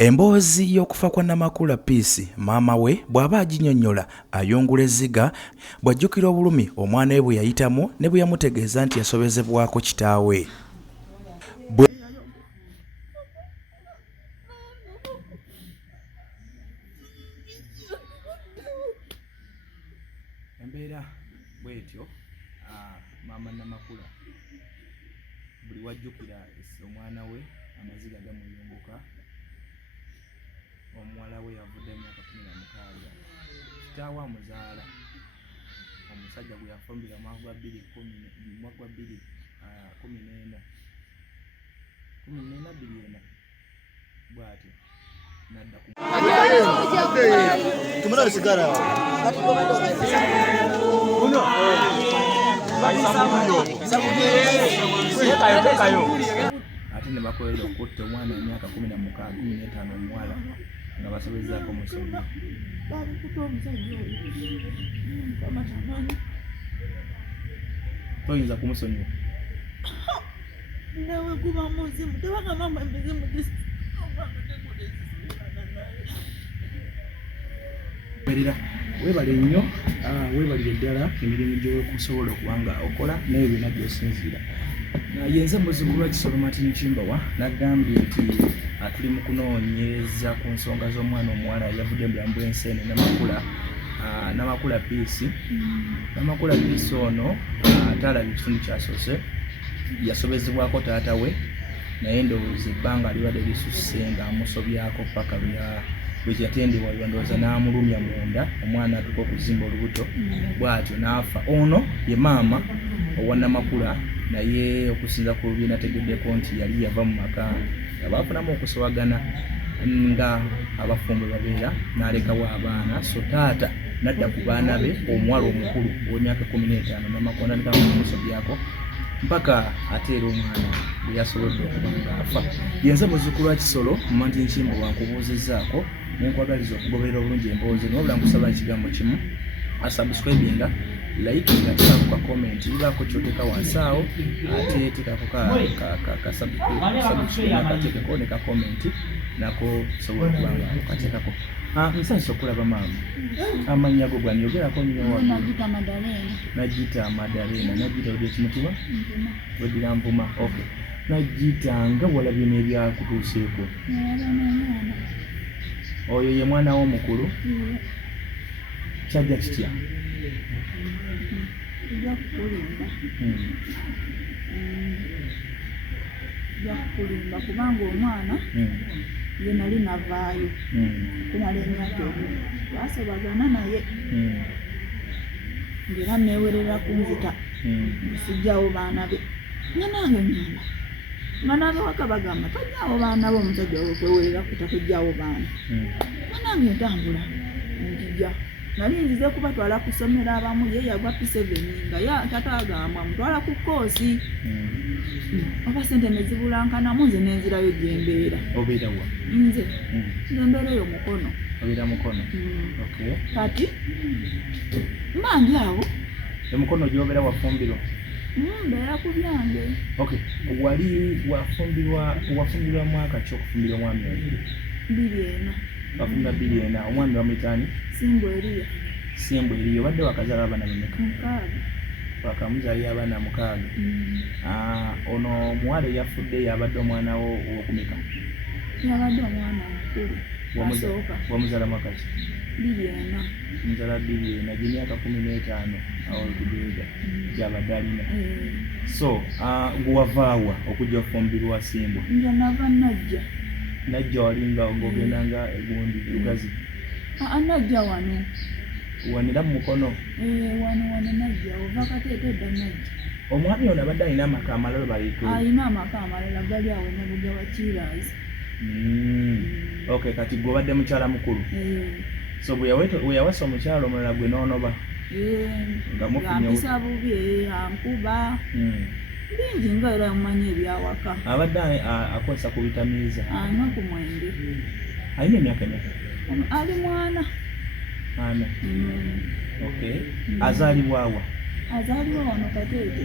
Emboozi y'okufa kwa Namakula Peace maama we bw'aba aginnyonnyola ayungula ezziga bw'ajjukira obulumi omwana we bwe yayitamu ne bwe yamutegeeza nti yasobezebwako kitaawe. Embeera bw'etyo maama Namakula buli wajjukira omwana we amaziga gamuyunguka. Omuwala we yavudde emyaka 16, kitaawe amuzaala omusajja gwe yafumbira mu mwaka gwa 2014 bw'atyo n'adda ku ate ne bakolera okutta omwana emyaka 15 omuwala nga basobezaako musobi. Toyinza kumusonyiwa nawe kuba muzimu tebanga mama emizimu weebale nnyo, weebalire ddala emirimu gy'okusobola okuba nga okola naye byonna by'osinziira. Yenze muzzukulu wa Kisolo Martin Kimbawa n'agambye nti tuli mu kunoonyereza ku nsonga z'omwana omuwala yavudde mu bulamu bw'ensi eno Namakula Peace. Namakula Peace ono ataalabye ekitundu kyasoose, yasobezebwako taata we naye ndowooza ebbanga libadde lisusse ng'amusobyako paka bwe yatendebwa ndowooza n'amulumya munda, omwana atuuka okuzimba olubuto bw'atyo n'afa. Ono ye maama owa Namakula, naye okusinza ku bye nategeddeko nti yali yava mu maka abaafunamu okusobagana nga abafumbo babeera n'alekawo abaana, so taata n'adda ku baana be omuwala omukulu ow'emyaka 15 Namakula n'aleka okumusobyako mpaka ateera omwana bwe yasobodde okuba ng'afa. Yenze muzzukulu wa Kisolo Martin Kimbawa nkubuuzizzaako nenkwagaliza okugoberera obulungi emboozi n'obula nkusaba ekigambo kimu, asubscribinga, like nga tekako ka comment ibaako kyoteka wansi awo, ate tekako ka subscribe akatekeko ne ka comment nako sobola okuba nga okatekako. Nsanyusa okulaba maama, amannya go ganyogerako nnyo wa Najjita Madalena. Najjita odi ekimutima weddira Nvuma. Okay, Najjita nga walabye n'ebyakutuuseeko. Oyo ye mwana wo omukulu kyajja kitya? Kulimba kubanga omwana ye nali navaayo kumala emyaka ebiri basobagana naye ngera neewerera kunzita sijjawo baana be nga nange ngamba baana be waka bagamba tojjawo baana be omusajja wekwewerera kuta tojjawo baana nga nange ntambula njija nali nzize kubatwala ku ssomero abamu ye yagwa P7 nga tata agamba mutwala ku koosi oba sente nezibulankanamu nze nenzirayo gyembeera. Obeera wa? Nze mbeerayo Mukono. Obeera Mukono? Okay. Kati mandi awo Mukono gy'obeera wafumbirwa? Mbeera ku byange. Okay, wali wafumbirwa mwaka ki okufumbirwa omwami oyo? 2 Wafumbirwa 2. Omwami bamuyitaani? Simbo Eriyo. Obadde wakazaala abaana bameka? 6. Wakamuzaalira abaana 6. Ono omuwala eyafudde yabadde omwana wo owokumeka? Yabadde omwana mukulu asooka. Wamuzaala mwaka ki? 2. Muzaala 2 gy'emyaka 15 awo okujeega gy'abadde alina. So gwe wavaawa okujja ofumbirwa Simbo? Nze nava Najja. Najja walinga ogenda nga egundi Lugazi? Najja wano. Wanira mu Mukono? Wano Najja ova kateetedda Najja. Omwami ono abadde alina amaka amalala balitu? Alina amaka amalala gali awo emabega wa Kirazi. Okay, kati gwe obadde mukyala mukulu? So bwe yawasa omukyala omulala gwe n'onoba? Ng'amisa bubi, ankuba bingi nga era mumanyi ebyawaka. Abadde akozesa ku bitamiiza? 49. Alina emyaka emeka? Ali mwana. Okay. Azaalibwa wa? azaliwa wano Katete.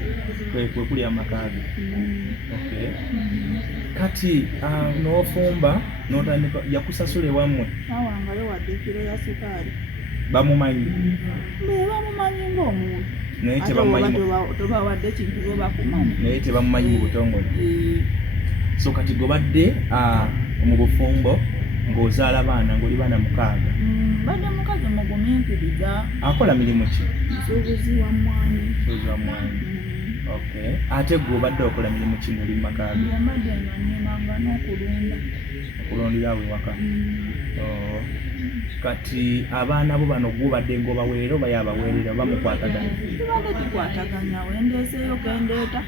Kwe kuli amakaaga. Okay. Kati n'ofumba n'otandika yakusasula ewammwe. Awangayo wadde kiro ya sukaali. Bamumanyi. Bamumanyi ng'omuntu. Naye tebamumanyi. Toba wadde kintu bwe bakumanyi. Naye tebamumanyi mu butongole. So kati gobadde mu bufumbo ng'ozaala baana ng'oli baana 6. Badde mukazi mugumiikiriza. Akola mirimu ki? Musuubuzi wa mmwanyi. Musuubuzi wa mmwanyi. Okay. Ate gwe obadde okola mirimu ki muli makaaga? Mbadde nga nnimanga n'okulunda. Okulondera awo ewaka. Kati abaana bo bano gwe obadde ng'obaweerera oba yabaweerera oba mukwataganya? Tubadde tukwataganya, wendeeseeyo kendeeta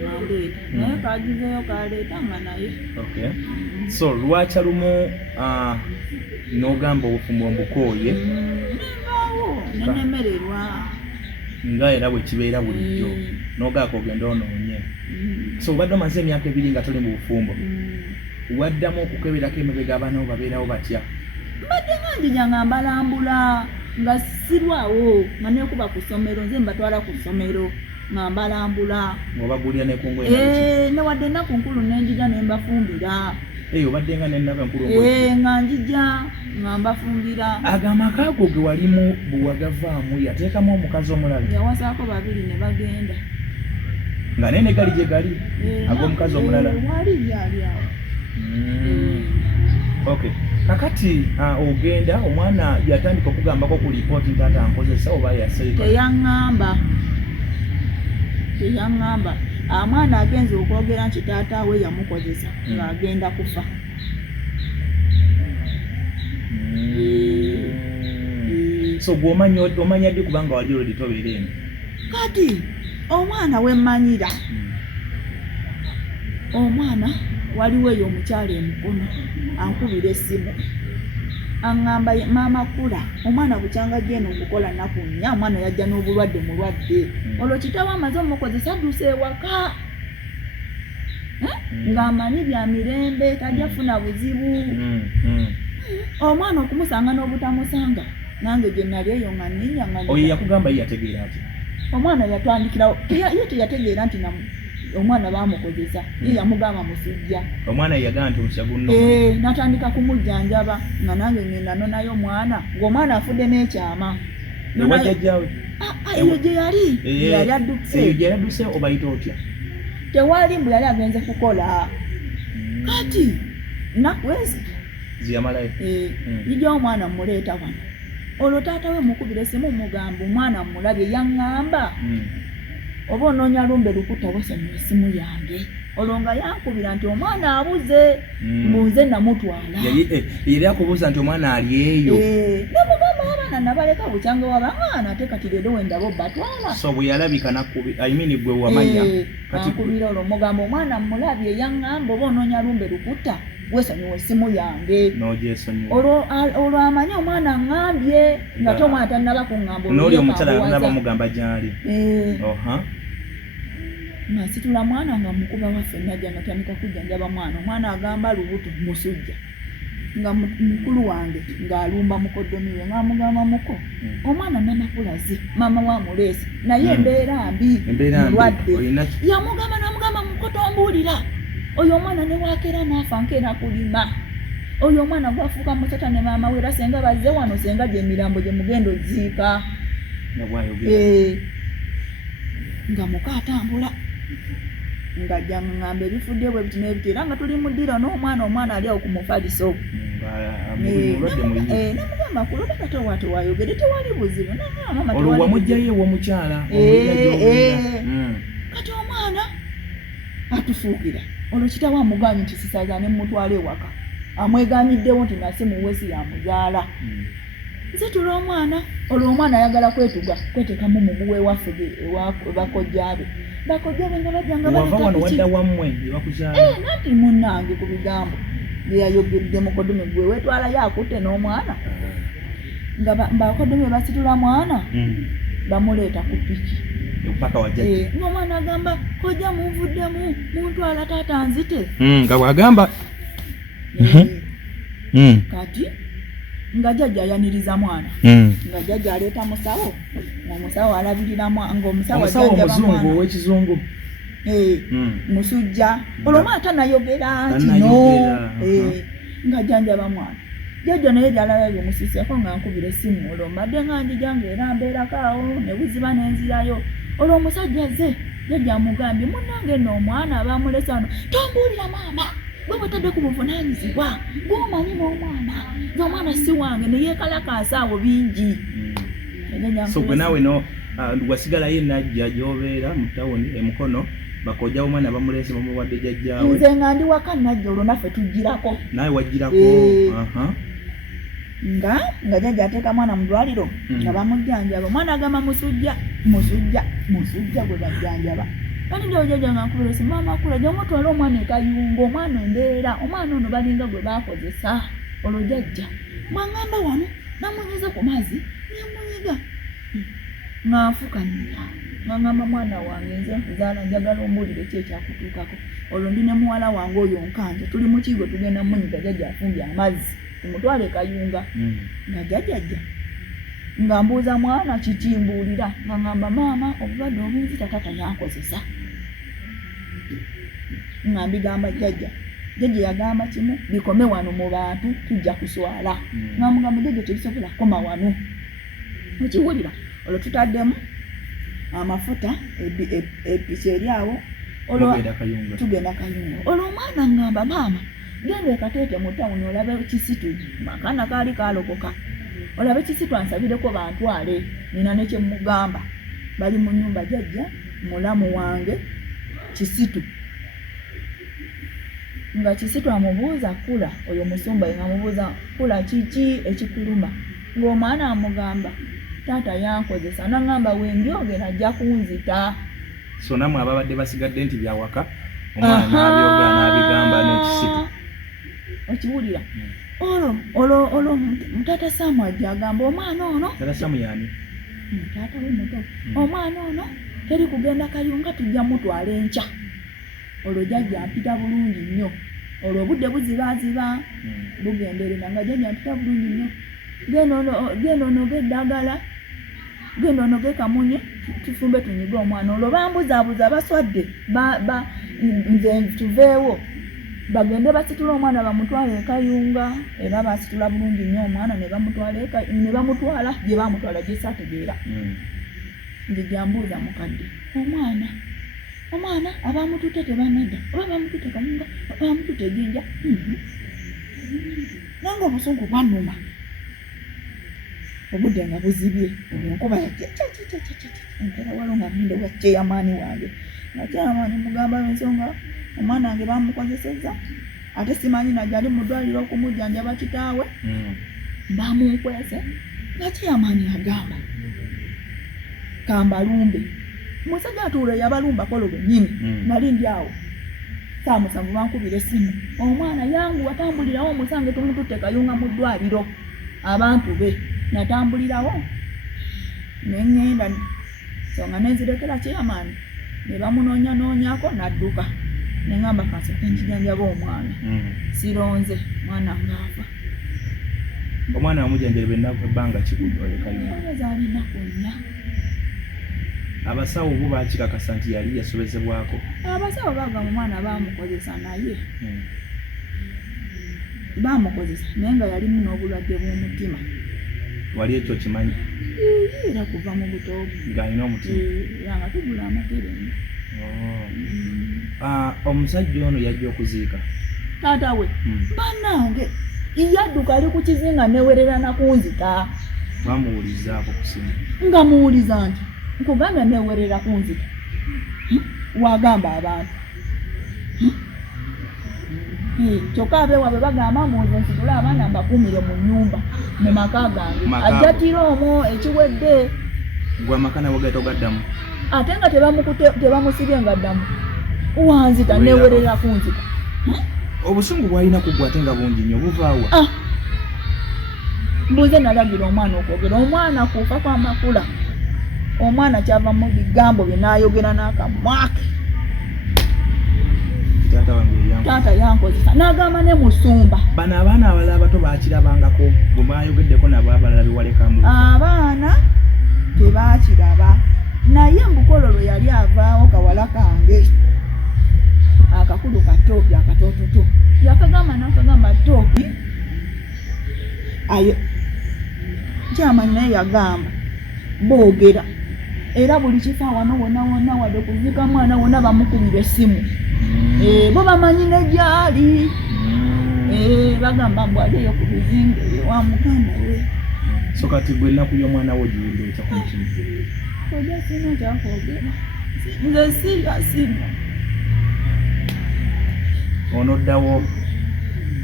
nandeeta naye kagizeeyo kaleeta nga naye. Okay. So lwakya lumu n'ogamba obufumbo mbukooye nembaawo nenemererwa nga era bwe kibeera bulijjo n'ogaako ogenda onoonye. So obadde omaze emyaka 2 nga toli mu bufumbo, waddamu okukeberako emabega abaana bo babeerawo batya? mbadde nga njija nga mbalambula nga sirwawo nga neekuba ku ssomero, nze mbatwala ku ssomero nga mbalambula ng'obagulira nekungoye newadde ennaku nkulu nenjija ne mbafumbira. Obadde nga nennaku enkulu nga njija nga mbafumbira. Ago amaka ago ge walimu bwe wagavaamu yateekamu omukazi omulala? Yawasaako 2 ne bagenda. Nga nene gali gye gali ag'omukazi omulala? Wali yali awo. Okay. Kakati ogenda omwana yatandika okugambako ku lipooti nti taata ankozesa oba yaseeka? Teyaŋŋamba. Mwana agenze okwogera nti taata we yamukozesa ng'agenda kufa. So gwe omanya ddi kubanga wali olodi tobeera eno? Kati omwana we mmanyira, omwana waliwo eyo omukyala emukono ankubira essimu aŋŋamba maama kula omwana bukyanga jeno okukola nnaku 4 omwana yajja n'obulwadde mulwadde olwo kitawo amaze omukozesa adduse ewaka ng'amanyi bya mirembe tajja funa buzibu. Omwana okumusanga n'obutamusanga nange gye nali eyo nga nninnya nga oyo yakugamba ye yategeera ati? Omwana yatandikirawo ye teyategeera nti omwana bamukozesa ye yamugamba musujja. Omwana yagamba nti omusya gunno natandika kumujjanjaba nga nange ngenda nonayo omwana ng'omwana afudde n'ekyama. Ewajjajjawe? Eyo gye yali adduse. Eyo gye yali adduse obayita otya? Tewali mbu yali agenze kukola. Kati nnaku ezi ziyamalayo njija omwana mmuleeta wano. Olwo taata we mukubira essimu mugamba omwana mmulabye yaŋŋamba oba onoonya lumbe lukuta wasonyiwa essimu yange. Olwo nga yankubira nti omwana abuze munze namutwala. Yali akubuuza nti omwana ali eyo? Namugamba abaana nabaleka bukyanga wabaŋŋaana ate kati leero wendaba batwala. So bwe yalabika gwe wamanya ankubira olwo mugamba omwana mmulabye yaŋŋamba oba onoonya lumbe lukuta wesonyiwa essimu yange. Olwo amanye omwana aŋŋambye nga te omwana tannaba kuŋŋamba. N'oli omukyala naba mugamba gy'ali? Nasitula mwana nga mukuba waffe najja natandika kujjanjaba mwana. Omwana agamba lubuto musujja nga mukulu wange ng'alumba mukoddomi we ng'amugamba muko omwana namakulazi maama wa muleesi naye embeera mbi mulwadde. Namugamba muko tombuulira oyo omwana ne wakeera n'afa nkeera kulima. Oyo omwana gwafuuka musota ne maama we era senga bazze wano senga gye emirambo gye mugenda oziika. Nga muka atambula nga jangamba ebifudde bwe biti n'ebiti era nga tuli mu ddiro n'omwana ali awo ku mufaliso. Namugamba kuloba kati wate wayogere tewali buzibu. Olwo wamugjayo ew'omukyala? Kati omwana atufuukira. Olwo kitawo amuganye nti sisaza ne mutwala ewaka. Amweganyiddewo nti nasi muwesi yamuzaala. Nze tula omwana. Olwo omwana ayagala kwetuga kweteekamu muguwe waffe bakojjaabe. Bakojjaabe nga bajjanga wava wano wadda wammwe ne bakuzaala? Nanti munnange ku bigambo bye yayogedde mukoddomi gwe wetwalayo akutte n'omwana. Nga bakoddomi basitula mwana bamuleeta ku piki. Mpaka wajjajja. Ng'omwana agamba kojja munvuddemu muntwala taata nzite. Nga bw'agamba. Kati nga jjajja ayaniriza mwana nga jjajja aleeta musawo omusawo alabirira ng'omusawo ajjanjaba mwana ow'ekizungu musujja olwo omwana tanayogera kino nga ajjanjaba mwana jjajja naye lyalaba bimusiseeko nga nkubira essimu olwo mbadde nga njija ng'era mbeerako awo ne buziba n'enzirayo olwo omusajja azze jjajja amugambye munnange nno omwana abamulese wano tombuulira maama gwe bwetadde ku buvunaanyizibwa gw'omanyi n'omwana ng'omwana si wange ne yeekalakaasa awo bingi so gwe naawe no wasigalayo najja gy'obeera mu tawuni emukono bakojja omwana bamulese bamuwadde jjajjaawe nze nga ndi waka najja olwo naffe tujjirako nawe wajjirako nga jjajja ateeka mwana mu ddwaliro nga bamujjanjaba omwana agamba musujja gwe bajjanjaba kati ndio jjajja nga nkubira essimu maama akula gye mutwala omwana ekayungo omwana embeera omwana ono balinga gwe baakozesa olwo jjajja mwangamba wano namunyiza ku mazzi nemunyiga ng'anfukamira ng'angamba mwana wange nze nkuzaala njagala ombuulire ki ekyakutuukako olwo ndi ne muwala wange oyo nkanja tuli mu kigo tugenda munyiga jjajja afumbye amazzi tumutwale kayunga nga jjajjajja nga mbuuza mwana kikimbuulira nga ngamba maama obulwadde obunzita tata yankozesa nga mbigamba jjajja yagamba kimu bikome wano mu bantu tujja kuswala nga mugamba jjajja tebisobola kukoma wano okiwulira olwo tutaddemu amafuta epiki eri awo tugenda kayunga olwo omwana ngamba maama genda ekateete mu tawuni olabe kisitu akaana kaali kalokoka olabe kisitu ansabireko bantwale nina nekyemugamba bali mu nnyumba jjajja mulamu wange kisitu nga kisitu amubuuza kula oyo musumba nga amubuuza kula kiki ekikuluma ng'omwana amugamba taata yankozesa nangamba wendyogera ajja kunzita so namwe ababadde basigadde nti byawaka omwana n'abyogera n'abigamba n'ekisitu okiwulira olwo mutata Samu ajja agamba omwana ono tata Samu yani taata we muto omwana ono teri kugenda kayunga tujja mutwala enkya olwo jjajja ampita bulungi nnyo olwo obudde buzibaaziba bugenderera nga jjajja ampita bulungi nnyo genda onoge eddagala genda onoge kamunye tufumbe tunyiga omwana olwo bambuzaabuza baswadde nze tuveewo bagende basitula omwana bamutwala ekayunga era basitula bulungi nnyo omwana ne bamutwala gye bamutwala gye saategeera nze gyambuuza mukadde omwana abamutute tebanadda oba bamutute kayunga bamutute ejjinja nange obusungu bwannuma obudde nga buzibye enkuba nkera walo nga nninde wa kyeyamaani wange nga kyeyamaani mugamba ensonga omwana wange bamukozesezza ate simanyi najjali mu ddwaliro okumujjanjaba kitaawe bamunkwese nga kyeyamaani agamba kambalumbe musajja atuula yabalumbako lwennyini nali ndi awo saamusanvu bankubira essimu omwana yangu watambulirawo omusange tumututte kayunga mu ddwaliro abantu be natambulirawo neŋŋenda so nga nenzirekera kyeyamaani ne bamunoonyanoonyako n'adduka neŋŋamba kansooke nkijanjaba omwana sironze mwana ngaafa omwana wamujjanjaba ebbanga kiyinza alinaku nnya abasawo bo bakikakasa nti yali yasobezebwako abasawo bagamba omwana bamukozesa naye bamukozesa naye nga yalimu n'obulwadde bw'omutima wali ekyo kimanyi era kuva mu buto ng'alina omutima nga tugula amakereni omusajja ono yajja okuziika taata we bannange yadduka ali ku kizinga newerera nakunzita bamuwulizaako ku simu nga muwuliza nti nkugambya newerera kunzita wagamba abantu kyokka abeewabwe bagamba mbuuze nsitule abaana mbakuumire mu nnyumba mu maka gange ajjatira omwo ekiwedde gwe amaka nawe gaita ogaddamu ate nga tebamusibye nga ddamu wanzita newerera kunzita obusungu bwalina kugwa ate nga bungi nnyo buvaawa mbuuze nalagira omwana okwogera omwana kuufa kwamakula omwana kyava mu bigambo bye n'ayogera n'akamwake taata yankozesa n'agamba ne musumba. Bano abaana abalala abato baakirabangako bwe mwayogeddeko nabo abalala bewalekamu? Abaana tebaakiraba naye Mbukololo yali avaawo kawala kange akakulu katoopi akatoototo yakagamba n'akagamba toopi ayo kyamani naye yagamba boogera era buli kifa wano wonna wonna wadde kuzika mwana wonna bamukubira essimu bo bamanyi ne gyali bagamba mbu aliyo ku bizinga wa muganda we. So kati gwe ennaku y'omwana wo giyinza otya ku mutima? Ojja sina kyakwogera nze sirasino onoddawo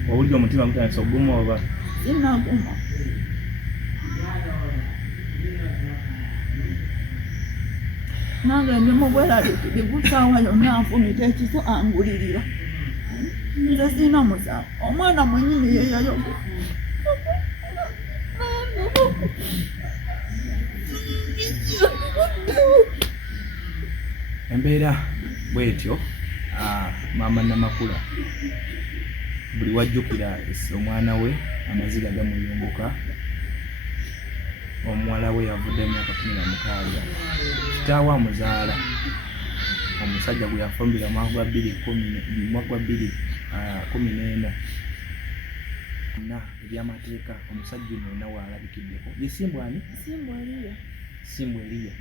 owulira omutima gutandisa oguma oba? Sinaguma. Nange ndi mu bweraliikirivu ssaawa yonna anfumita ekiso angulirira. Nze sina musango. Omwana mwennyini ye yayogera. Embeera bwetyo maama Namakula buli wajjukira omwana we amaziga gamuyunguka, omuwala we yavudde emyaka 16, kitaawe amuzaala omusajja gwe yafumbira mu mwaka gwa 2014 na ebyamateeka omusajja ono waalabikideko yesimbwa ani? Simbu Eliya.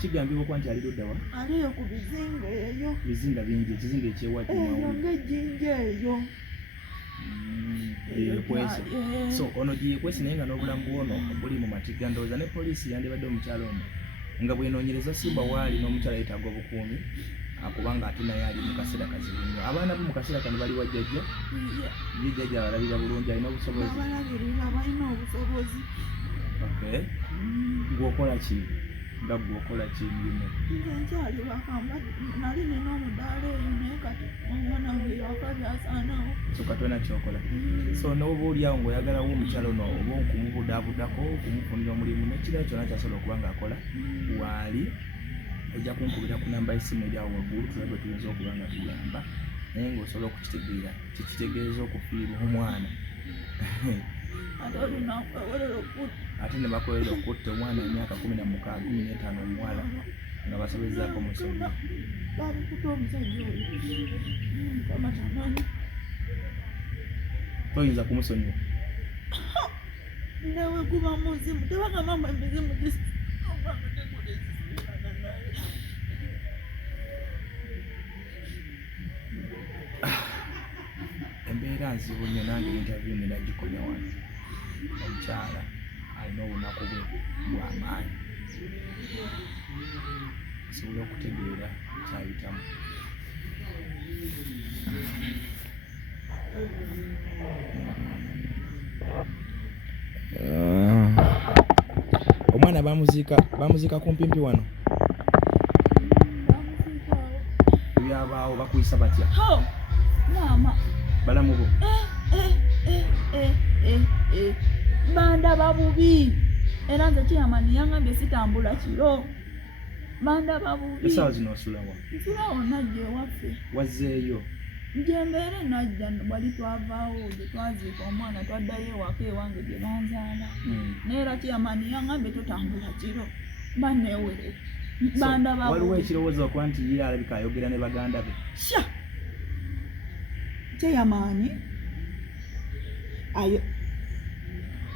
Kigambibwa okuba nti ali ludda wa? Aliyo ku bizinga eyo. Bizinga bingi, ekizinga ekyewaaki eyo ng'ejjinja eyo. Yeekwese. So ono giyeekwese naye nga n'obulamu bwono buli mu matiga, ndowooza ne poliisi yandibadde omukyalo ono nga bw'enoonyereza Simba waali n'omukyala yeetaaga obukuumi kubanga ate naye ali mu kaseera kazibu nnyo. Abaana bo mu kaseera kano bali wajjajja? Jjajja abalabira bulungi, alina obusobozi? Abalabirira balina obusobozi. Okay. Gwokola ki? Nga gwokola ki mbyume? Nze nkyali wakamba nali nina omudaala eyo naye kati omwana wange yawaka byasaanawo. So katona kyokola. So n'oba oliawo ng'oyagalawo omukyalo ono oba okumubudaabudako okumufunira omulimu n'ekirala kyonna kyasobola okuba ng'akola waali ojja kunkubira ku namba y'essimu eryawo waggulu tulabe bwe tuyinza okuba nga tuyamba naye ng'osobola okukitegeera kikitegeeza okufiirwa omwana. Ate ne bakolera okutta omwana emyaka 16 omuwala nga basobezaako musomi. Toyinza kumusonyiwa? Nawe guba muzimu tebagamba mbu emizimu embeera nzibu nnyo nange interview nenagikomya wano. Omukyala alina obunaku bwe bw'amaanyi asobola okutegeera kyayitamu. Omwana bamuziika kumpimpi wano? Byabaawo bakuyisa batya? Maama balamu bo? Bandaba bubi era nze kyamani yangambye sitambula kiro. Bandaba bubi. Essaawa zino osulawa? Nsulawo najja ewaffe. Wazzeeyo? Gye mbeere najja wali twavaawo gye twaziika omwana twaddayo ewaka ewange gye banzaala. Naye era kyamani yangambye totambula kiro banneewere. Bandaba bubi. Waliwo ekirowoozo okuba nti ye alabika ayogera ne baganda be? Sha kyeyamaani ayo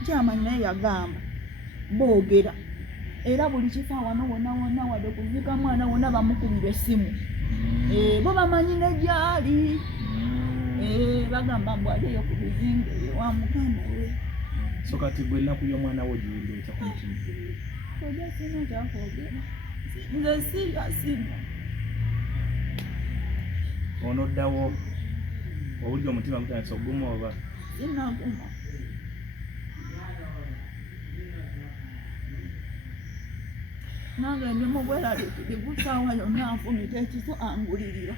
kyamani naye yagamba boogera era buli kifa wano wonna wonna wadde kuzika mwana wonna bamukubira essimu bo bamanyi ne gyali bagamba mbu aliyo ku bizinga wa muganda we. So kati gwe ennaku y'omwana wo giyinza otya ku mutima? Ojja sina kyakwogera nze sirasino onoddawo owulira omutima gutandisa oguma oba? Sinaguma. Nange ndi mu bweraliikirivu ssaawa yonna anfumita ekiso angulirira.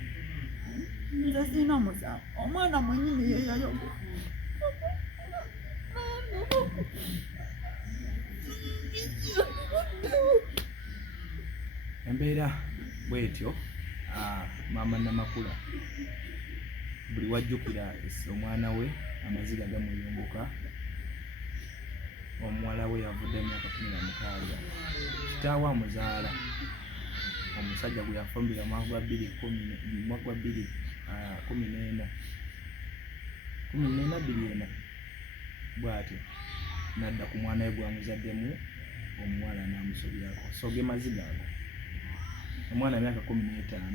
Nze sina musango. Omwana mwennyini ye yayogera. Embeera bwetyo maama Namakula buli wajjukira omwana we amaziga gamuyunguka, omuwala we yavudde emyaka 16, kitaawe amuzaala omusajja gwe yafumbira omwaka gwa 2014 bw'atyo n'adda ku mwana we gwamuzaddemu omuwala n'amusobyako. So ge maziga ago, omwana myaka 15